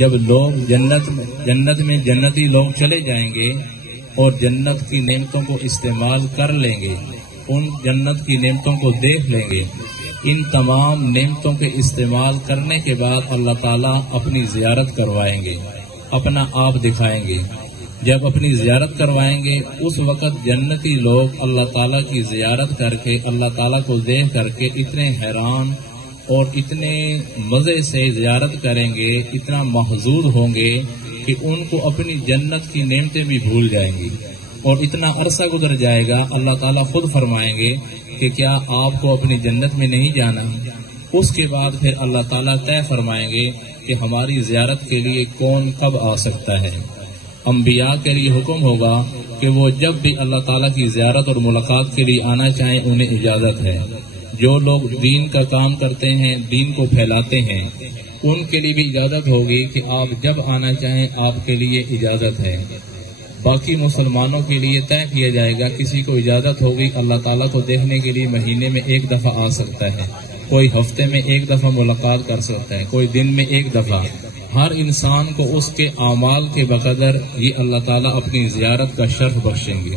جب لوگ جنت میں جنتی لوگ چلے جائیں گے اور جنت کی نعمتوں کو استعمال کر لیں گے، ان جنت کی نعمتوں کو دیکھ لیں گے، ان تمام نعمتوں کے استعمال کرنے کے بعد اللہ تعالیٰ اپنی زیارت کروائیں گے، اپنا آپ دکھائیں گے۔ جب اپنی زیارت کروائیں گے اس وقت جنتی لوگ اللہ تعالیٰ کی زیارت کر کے، اللہ تعالیٰ کو دیکھ کر کے اتنے حیران اور اتنے مزے سے زیارت کریں گے، اتنا محظوظ ہوں گے کہ ان کو اپنی جنت کی نعمتیں بھی بھول جائیں گی، اور اتنا عرصہ گزر جائے گا اللہ تعالیٰ خود فرمائیں گے کہ کیا آپ کو اپنی جنت میں نہیں جانا؟ اس کے بعد پھر اللہ تعالیٰ طے فرمائیں گے کہ ہماری زیارت کے لیے کون کب آ سکتا ہے۔ انبیاء کے لیے حکم ہوگا کہ وہ جب بھی اللہ تعالیٰ کی زیارت اور ملاقات کے لیے آنا چاہیں انہیں اجازت ہے۔ جو لوگ دین کا کام کرتے ہیں، دین کو پھیلاتے ہیں، ان کے لیے بھی اجازت ہوگی کہ آپ جب آنا چاہیں آپ کے لیے اجازت ہے۔ باقی مسلمانوں کے لیے طے کیا جائے گا، کسی کو اجازت ہوگی اللہ تعالیٰ کو دیکھنے کے لیے مہینے میں ایک دفعہ آ سکتا ہے، کوئی ہفتے میں ایک دفعہ ملاقات کر سکتا ہے، کوئی دن میں ایک دفعہ۔ ہر انسان کو اس کے اعمال کے بقدر یہ اللہ تعالیٰ اپنی زیارت کا شرف بخشیں گے۔